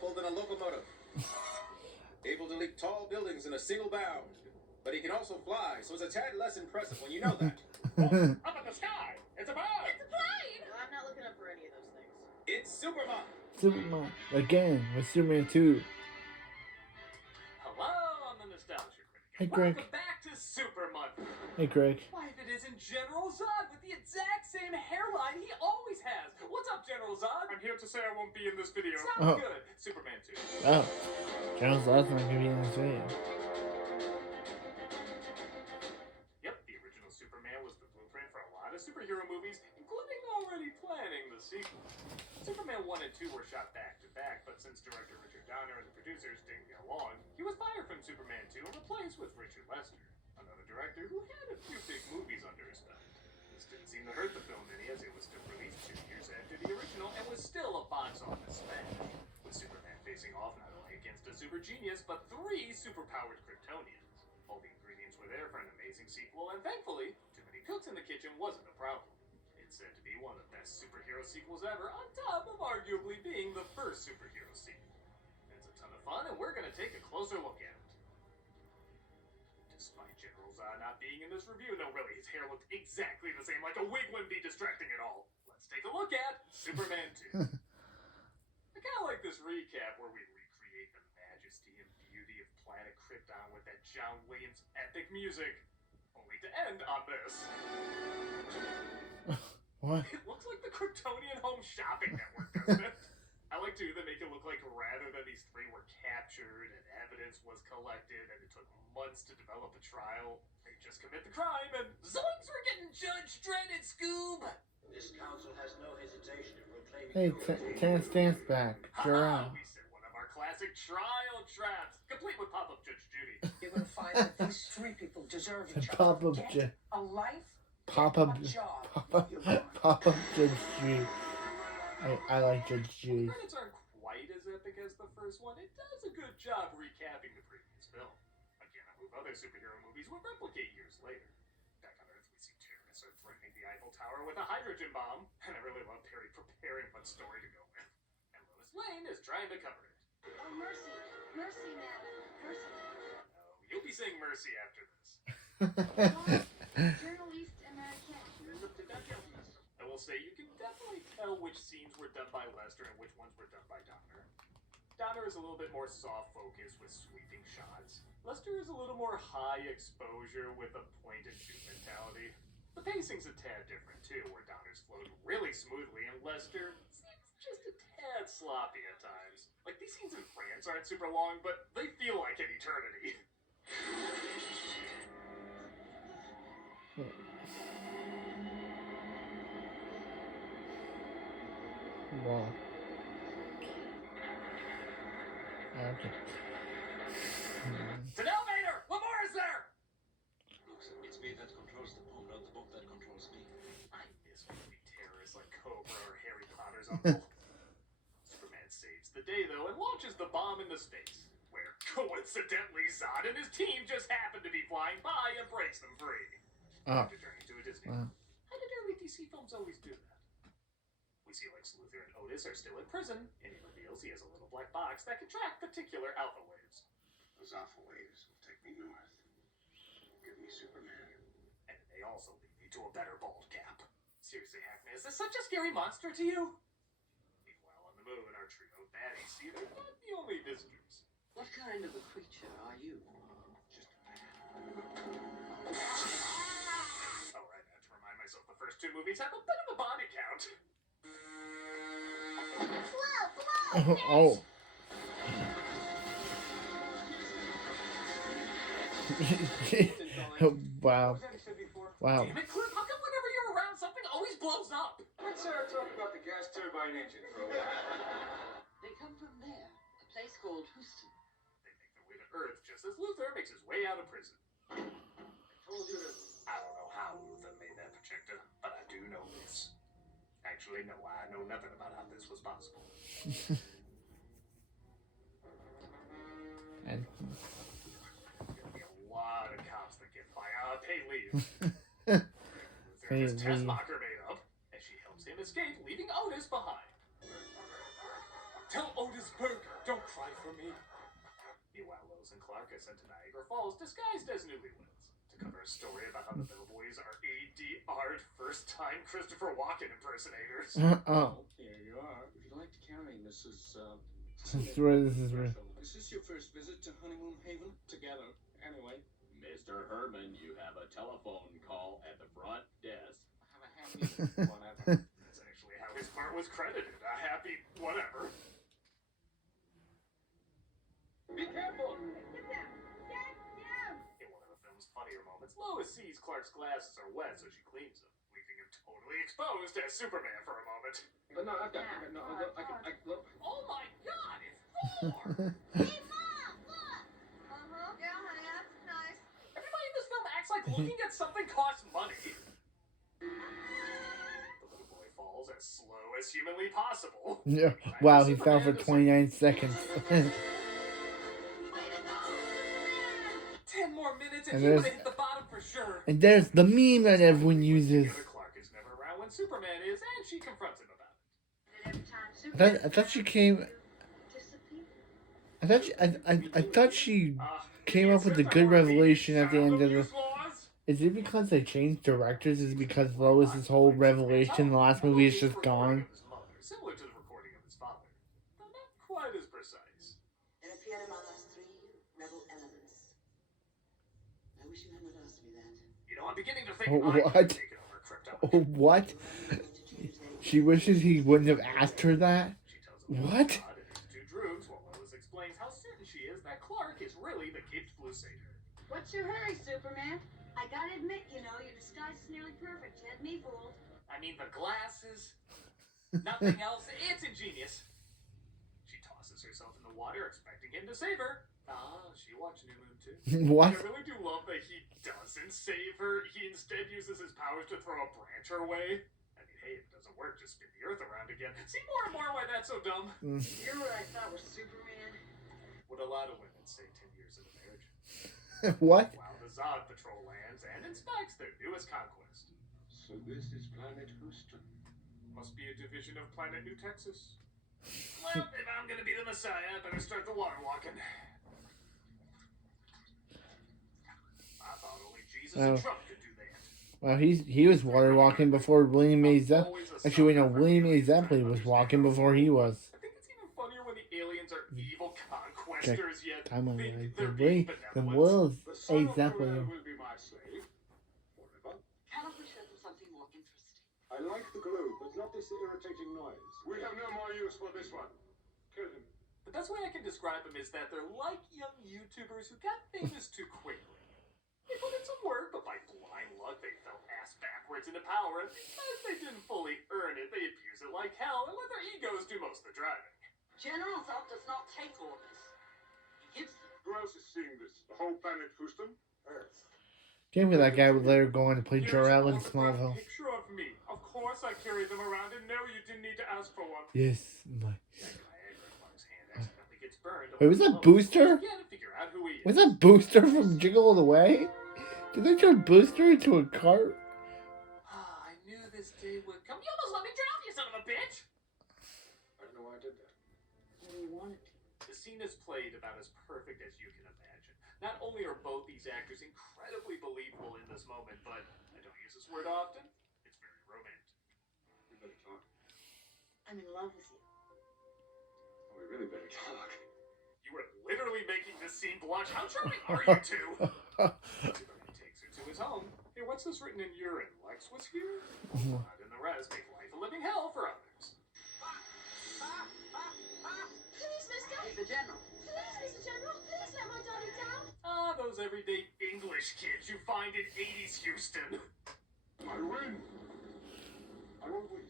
powerful than a locomotive. Able to leap tall buildings in a single bound. But he can also fly, so it's a tad less impressive when you know that. Up in the sky! It's a bird! It's a plane! Well, I'm not looking up for any of those things. It's Superman! Superman. Again, with Superman 2. Hello, I'm the Nostalgia Critic. Hey, Greg. Welcome back to Super Month. Hey, Greg. Why, if it isn't General Zod with the exact same hairline he always has. What's up, General Zod? I'm here to say I won't be in this video. Sounds good. Superman 2. Oh. General Zod's not going to be in this video. Yep, the original Superman was the blueprint for a lot of superhero movies, including already planning the sequel. Superman 1 and 2 were shot back to back, but since director Richard Donner and the producers didn't get along, he was fired from Superman 2 and replaced with Richard Lester, another director who had a few big movies under his belt. This didn't seem to hurt the film any, as it was still released 2 years after the original and was still a box office smash, with Superman facing off not only against a super genius, but 3 superpowered Kryptonians. All the ingredients were there for an amazing sequel, and thankfully, too many cooks in the kitchen wasn't a problem. It's said to be one of the best superhero sequels ever, on top of arguably being the first superhero sequel. It's a ton of fun, and we're going to take a closer look at it. Despite General Zod not being in this review, no, really, his hair looked exactly the same, like a wig wouldn't be distracting at all. Let's take a look at Superman 2. I kind of like this recap where we recreate the majesty and beauty of planet Krypton with that John Williams epic music, only to end on this. What? It looks like the Kryptonian Home Shopping Network, doesn't it? I like to that make it look like rather than these 3 were captured and evidence was collected and it took months to develop a trial, they just commit the crime and zoinks, we're getting Judge Dredd at Scoob! This council has no hesitation in proclaiming... Hey, Tennis Dance back. Jerome. We set one of our classic trial traps, complete with pop-up Judge Judy. You're going to find that these 3 people deserve each other. Pop-up Get a life, Pop-up a job. Pop-up Judge Judy. I like Judge Judy. The credits aren't quite as epic as the first one. It does a good job recapping the previous film. Again, a move other superhero movies would replicate years later. Back on Earth, we see terrorists are threatening the Eiffel Tower with a hydrogen bomb, and I really love Perry preparing what story to go with. And Lois Lane is trying to cover it. Oh, mercy. Mercy, man. Mercy. No, you'll be saying mercy after this. Journalist American. I will say you can definitely tell which scenes were done by Lester and which ones were done by Donner. Donner is a little bit more soft focus with sweeping shots. Lester is a little more high exposure with a point and shoot mentality. The pacing's a tad different too, where Donner's flowed really smoothly and Lester seems just a tad sloppy at times. Like these scenes in France aren't super long, but they feel like an eternity. Wow. Okay. It's an elevator! What more is there? Looks, it's me that controls the book, not the book that controls me. I miss movie terrorists like Cobra or Harry Potter's uncle. Superman saves the day, though, and launches the bomb into space, where, coincidentally, Zod and his team just happen to be flying by and breaks them free. After turning to a Disney. Wow. How did early DC films always do that? We see Lex Luthor and Otis are still in prison, and he reveals he has a little black box that can track particular alpha waves. Those alpha waves will take me north. Give me Superman. And they also lead me to a better bald cap. Seriously, Hackman, is this such a scary monster to you? Meanwhile, on the moon, our trio of baddies see they're not the only visitors. What kind of a creature are you? Just a man. Oh, right, I have to remind myself the first 2 movies have a bit of a body count. 12! Oh. Wow. Wow. Damn it, Cliff, how come whenever you're around, something always blows up? Let's talk about the gas turbine engine for a while. They come from there, a place called Houston. They make their way to Earth just as Luthor makes his way out of prison. I told you to... I don't know how Luthor made that projector, but I do know this. Actually, no, I know nothing about how this was possible. And There's gonna be a lot of cops that get fired. Pay leave. Luthor Pay has leave. Tessmacher made up, as she helps him escape, leaving Otis behind. Tell Otis Burke, don't for me. Meanwhile, Lois and Clark are sent to Niagara Falls disguised as newlyweds to cover a story about how the Bellboys are ADR'd first-time Christopher Walken impersonators. Oh, Here you are. If you'd like to carry Mrs. this is where this is where. Is this your first visit to Honeymoon Haven? Together, anyway. Mr. Herman, you have a telephone call at the front desk. Have a happy whatever. That's actually how his part was credited. A happy whatever. Be careful! Get down! Get down! In one of the film's funnier moments, Lois sees Clark's glasses are wet, so she cleans them, leaving him totally exposed as Superman for a moment. No, I've got it. No, look, look. Oh my God, it's Thor! Hey, Mom! Look! Uh-huh. Yeah, honey, that's nice. Everybody in this film acts like looking at something costs money. The little boy falls as slow as humanly possible. Yeah. Wow, he fell for 29 seconds. 10 more minutes And and he would there's- have hit the bottom for sure. And there's the meme that everyone uses. Clark is never around when Superman is, and she confronts him about it. And every time I thought she came. disappear. I thought she Ah, came up with a good revelation at the end of the. Is it because they changed directors? Is it because Lois's whole revelation in the last movie is just gone? Similar to the recording of his father, though not quite as precise. There appeared among us 3 rebel elements. I wish you had not asked me that. You know, I'm beginning to think Oh, I'm what? taking over crypto. Oh, what? She wishes he wouldn't have asked her that? She tells him What? God and his 2 droogs, while Lois explains how certain she is that Clark is really the caped Blue Satyr. What's your hurry, Superman? I gotta admit, you know, your disguise is nearly perfect. You had me fooled. I mean, the glasses, nothing else. It's ingenious. She tosses herself in the water, expecting him to save her. Ah, she watched New Moon too. What? I really do love that he doesn't save her. He instead uses his powers to throw a branch her way. I mean, hey, if it doesn't work, just spin the earth around again. See more and more why that's so dumb. You're what I thought was Superman. What a lot of women say 10 years into marriage. What? While the Zod Patrol lands and inspects their newest conquest. So this is Planet Houston. Must be a division of Planet New Texas. Well, if I'm gonna be the Messiah, I better start the water walking. I thought only Jesus and Oh. Trump could do that. Well, he was water walking before William A. Zeppelin. Actually, wait, no, William A. Zeppelin was walking before he was. I think it's even funnier when the aliens are evil conquestors, yet Time on think like they're the being way the benevolent. Wills The A. son of Zeppelin. Kal-El will be my slave. Forever. Cannot we show them something more interesting? I like the globe, but not this irritating noise. We have no more use for this one. Kill him. The best way I can describe them is that they're like young YouTubers who got famous too quickly. They put in some work, but by blind luck, they fell ass backwards into power, and because they didn't fully earn it, they abuse it like hell and let their egos do most of the driving. General Zod does not take orders. He gives them. Who else is seeing this? The whole planet Houston? Earth. Can't be that guy would let her go on to play Here's Jor-El an in autographed Smallville. picture of me. Of course I carried them around, and no, you didn't need to ask for one. Yes, my. That Viagra Clark's hand accidentally gets burned. Wait, was that Booster? Yeah, to figure out who he is. Was that Booster from Jiggle All the Way? Did they turn Booster into a cart? Ah, I knew this day would come. You almost let me drown, you son of a bitch! I don't know why I did that. What do you want? The scene is played about as perfect as you can imagine. Not only are both these actors incredibly believable in this moment, but I don't use this word often, it's very romantic. We better talk. I'm in love with you. Oh, we really better talk. You were literally making this scene blush. How charming are you two? He takes her to his home. Hey, what's this written in urine? Lex was here? Not in the rest. Make life a living hell for others. Please, mister. He's the general. Please, Mr. General. Please let my daughter down. Ah, those everyday English kids you find in 80s Houston. I win. I won't wait.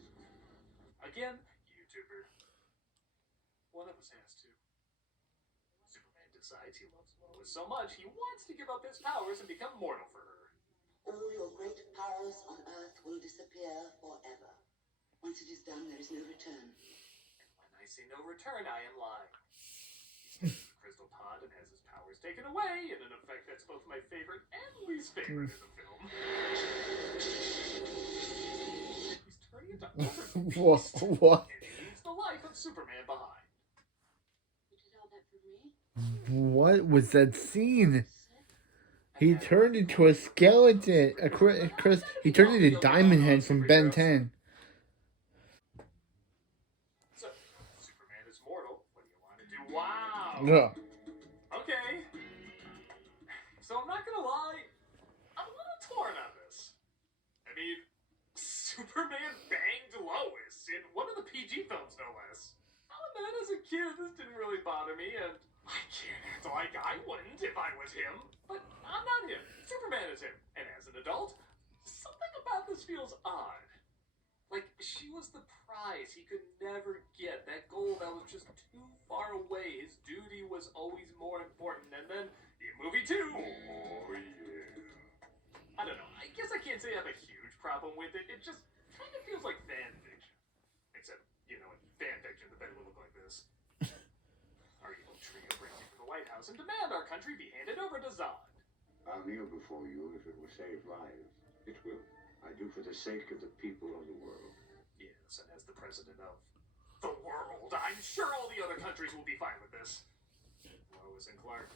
Again, YouTuber. One of us has to. Superman decides he loves Lois so much he wants to give up his powers and become mortal for her. All your great powers on Earth will disappear forever. Once it is done, there is no return. And when I say no return, I am lying. He steals the crystal pod and has his powers taken away in an effect that's both my favorite and least favorite in the film. He's turning into Ultimate What? Beast, and he leaves the life of Superman behind. You did all that for me. What was that scene? He turned into a skeleton. Chris, he turned into Diamond Head from Ben 10. So, Superman is mortal. What do you want to do? Wow. Yeah. Okay. So I'm not gonna lie, I'm a little torn on this. I mean, Superman banged Lois in one of the PG films, no less. I'll admit, as a kid, this didn't really bother me, and I can't act like I wouldn't if I was him. But I'm not him. Superman is him. And as an adult, something about this feels odd. Like, she was the prize he could never get. That goal that was just too far away. His duty was always more important. And then, in movie 2, oh yeah. I don't know. I guess I can't say I have a huge problem with it. It just kind of feels like fan fiction. Except, you know, in fan fiction, the bed would look like this. Our evil trio brings you to the White House and demand our country be handed over to Zod. I'll kneel before you if it will save lives. It will. I do for the sake of the people of the world. Yes, and as the president of the world, I'm sure all the other countries will be fine with this. Lois and Clark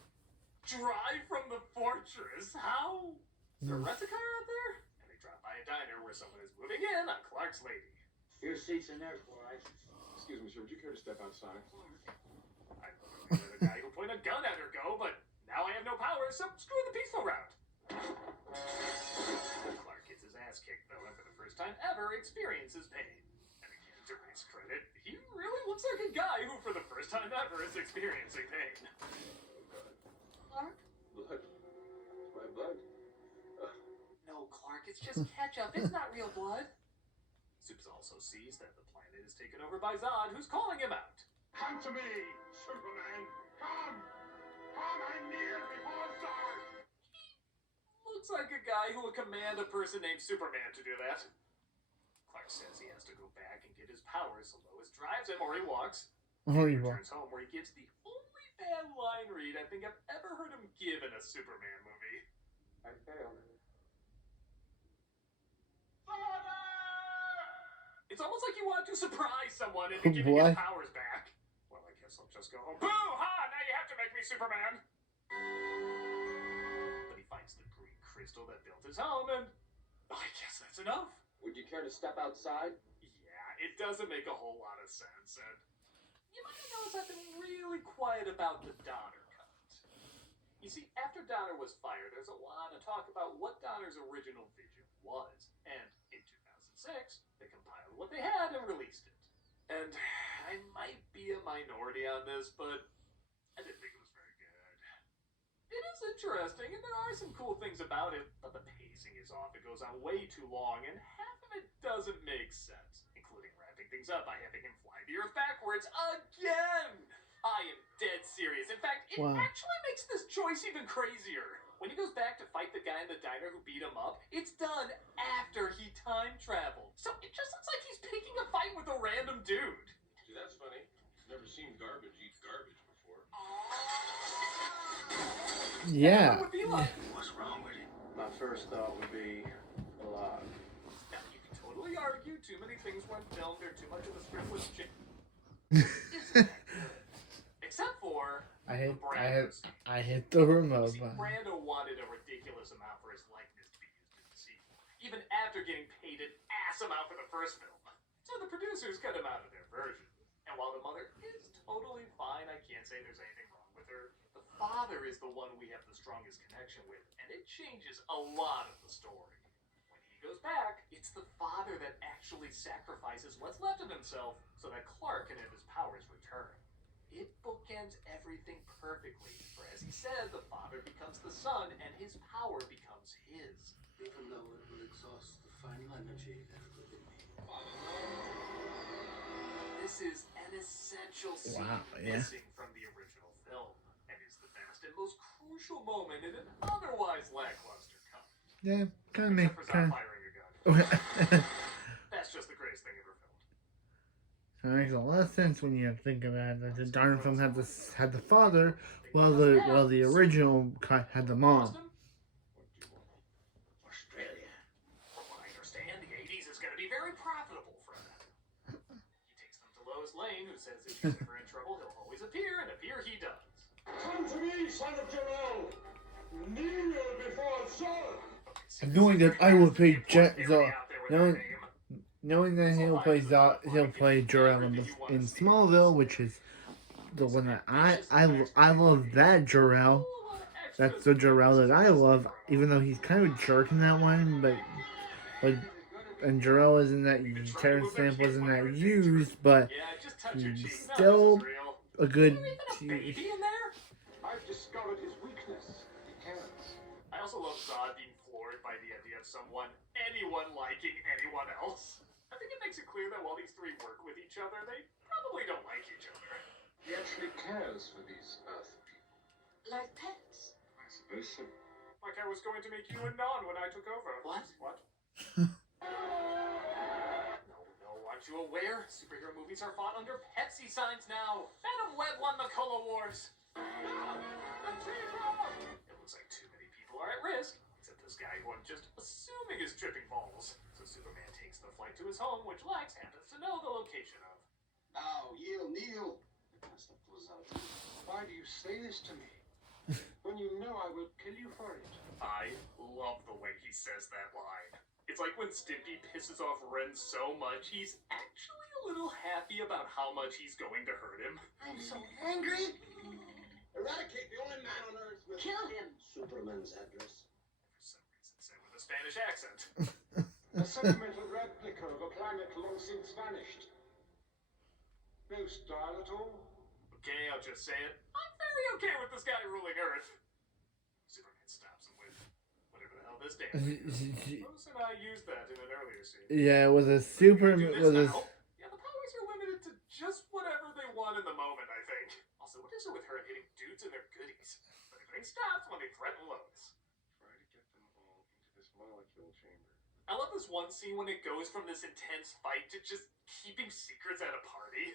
drive from the fortress. How? Is there a rent-a-car out there? And they drop by a diner where someone is moving in on Clark's lady. Your seat's in there, boy. Excuse me, sir. Would you care to step outside? I normally let a guy who point a gun at her go, but now I have no power, so screw the peaceful route. Clark gets his ass kicked, though, and for the first time ever experiences pain. And again, to his credit, he really looks like a guy who, for the first time ever, is experiencing pain. Clark? Blood. My blood. No, Clark, it's just ketchup. It's not real blood. Supes also sees that the planet is taken over by Zod, who's calling him out. Come to me, Superman. Come. Come and kneel before Zod. Looks like a guy who would command a person named Superman to do that. Clark says he has to go back and get his powers, so Lois drives him, or he walks. He returns home, where he gives the only bad line read I think I've ever heard him give in a Superman movie. I failed. It's almost like you want to surprise someone into giving his powers back. Well, I guess I'll just go home. Boo! Ha! Now you have to make me Superman! But he finds the green crystal that built his home, and I guess that's enough. Would you care to step outside? Yeah, it doesn't make a whole lot of sense, and you might have noticed I've been really quiet about the Donner cut. You see, after Donner was fired, there's a lot of talk about what Donner's original vision was, and in 2006, they compiled what they had and released it. And I might be a minority on this, but I didn't think it was very good. It is interesting, and there are some cool things about it, but the pacing is off. It goes on way too long, and half of it doesn't make sense, including wrapping things up by having him fly the Earth backwards again! I am dead serious. In fact, it actually makes this choice even crazier. When he goes back to fight the guy in the diner who beat him up, it's done after he time traveled. So it just looks like he's picking a fight with a random dude. See, that's funny. Never seen garbage eat garbage before. Yeah. What would be like? What's wrong with it? My first thought would be a lot. Now, you can totally argue too many things weren't filmed or too much of the script was changed. Isn't that good? Except for I hit the See, remote button. Brando wanted a ridiculous amount for his likeness to be used in the sequel, even after getting paid an ass amount for the first film. So the producers cut him out of their version. And while the mother is totally fine, I can't say there's anything wrong with her, the father is the one we have the strongest connection with, and it changes a lot of the story. When he goes back, it's the father that actually sacrifices what's left of himself so that Clark can have his powers return. It bookends everything perfectly, for as he said, the father becomes the son and his power becomes his. Even though it will exhaust the final energy that is within me. This is an essential scene missing from the original film, and is the best and most crucial moment in an otherwise lackluster cut. Yeah, kind of Except make for kind Zod firing a gun. That's just the greatest thing ever filmed. That makes a lot of sense when you think about it. That the Donner film had the father, while the original cut had the mom. Australia. From what I understand, the 80s is going to be very profitable for them. He takes them to Lois Lane, who says if she's ever in trouble, he'll always appear, and appear he does. to me, son of Jor-El. Kneel before Zod. Knowing that I will play Zod, knowing that he'll play Jor-El in Smallville, which is the one that I love that Jor-El. That's the Jor-El that I love, even though he's kind of a jerk in that one, and Jor-El isn't that Terrence Stamp wasn't that used, but he's still a good. I've discovered his weakness. He cares. I also love Zod being floored by the idea of anyone liking anyone else. I think it makes it clear that while these three work with each other, they probably don't like each other. He actually cares for these Earth people. Like pets. I suppose so. Like I was going to make you a non when I took over. What? What? No, aren't you aware? Superhero movies are fought under Pepsi signs now. Madam Web won the Color Wars. It looks like too many people are at risk, except this guy who I'm just assuming is tripping balls. So Superman takes the flight to his home, which Lex happens to know the location of. Now, kneel. Why do you say this to me? When you know I will kill you for it. I love the way he says that line. It's like when Stimpy pisses off Ren so much, he's actually a little happy about how much he's going to hurt him. I'm so angry. Eradicate the only man on Earth with Kill him. Superman's address. For some reason, said with a Spanish accent. A sentimental replica of a planet long since vanished. No style at all. Okay, I'll just say it. I'm very okay with this guy ruling Earth. Superman stops him with whatever the hell this damn thing is. Lois and I used that in an earlier scene. Yeah, with a super Do this with a now? Yeah, the powers are limited to just whatever they want in the moment, I think. Also, what is it with her hitting dudes and their goodies? But everything stops when they threaten Lois. Try to get them all into this molecule chamber. I love this one scene when it goes from this intense fight to just keeping secrets at a party.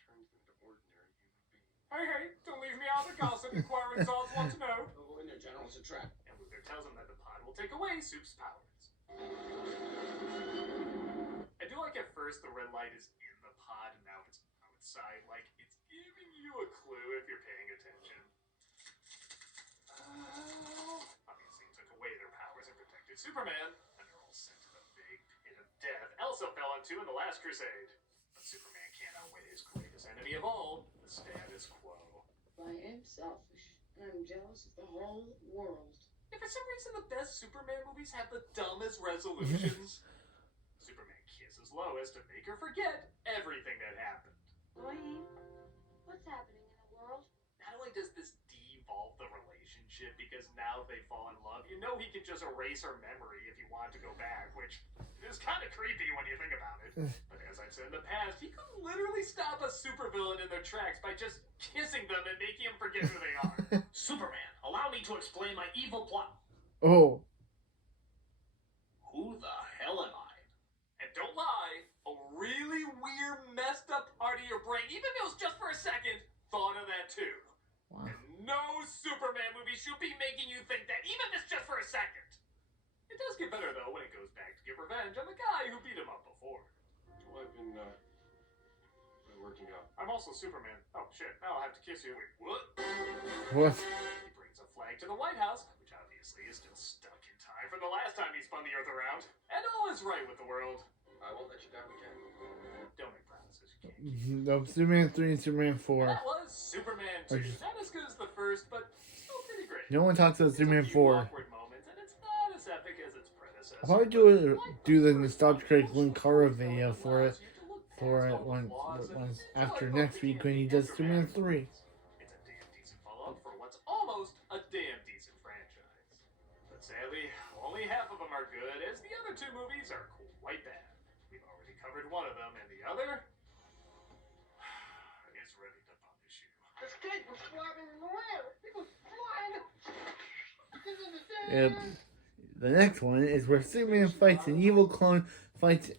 Turns them to ordinary human beings. Hey, don't leave me out of the gossip. Inquiring Zods want to know. Oh, and their general's a trap. And Luther tells him that the pod will take away Soup's powers. I do like at first the red light is in the pod and now it's outside. Like, it's giving you a clue if you're paying attention. Obviously, it took away their powers and protected Superman, and they're all sent to the big pit of death Elsa fell into in the Last Crusade. But Superman can't outweigh his greatest enemy of all, the status quo. I am selfish, and I'm jealous of the whole world. If for some reason the best Superman movies have the dumbest resolutions, Superman kisses Lois to make her forget everything that happened. Wayne, what's happening in the world? Not only does this devolve the relationship, because now they fall in love, you know he can just erase her memory if he wanted to go back, which is kind of creepy when you think about it. But as I've said in the past, he could literally stop a supervillain in their tracks by just kissing them and making them forget who they are. Superman, allow me to explain my evil plot. oh. Who the hell am I? And don't lie, a really weird, messed up part of your brain, even if it was just for a second, thought of that too. Wow. And no Superman movie should be making you think that, even if it's just for a second. It does get better though when it goes back to get revenge on the guy who beat him up before. Well, I've been working out. I'm also Superman. Oh shit, now I'll have to kiss you. Wait, what? What? He brings a flag to the White House, which obviously is still stuck in time from the last time he spun the Earth around. And all is right with the world. I won't let you down again. Don't make promises you can't keep. No, Superman 3 and Superman 4. That was Superman 2. Not as good as the first, but still pretty great. No one talks about There's a Superman few 4. awkward moments, and it's not as epic as its predecessor. I'll probably do the Nostalgia Critic Linkara video for it once after next week when he does Superman 3. It's a damn decent follow-up for what's almost a damn decent franchise. But sadly, only half of them are good, as the other two movies are quite bad. We've already covered one of them, and the other is ready to punish you. This cake was flying in the air. It was flying. Yep. The next one is where Superman fights an evil clone, fights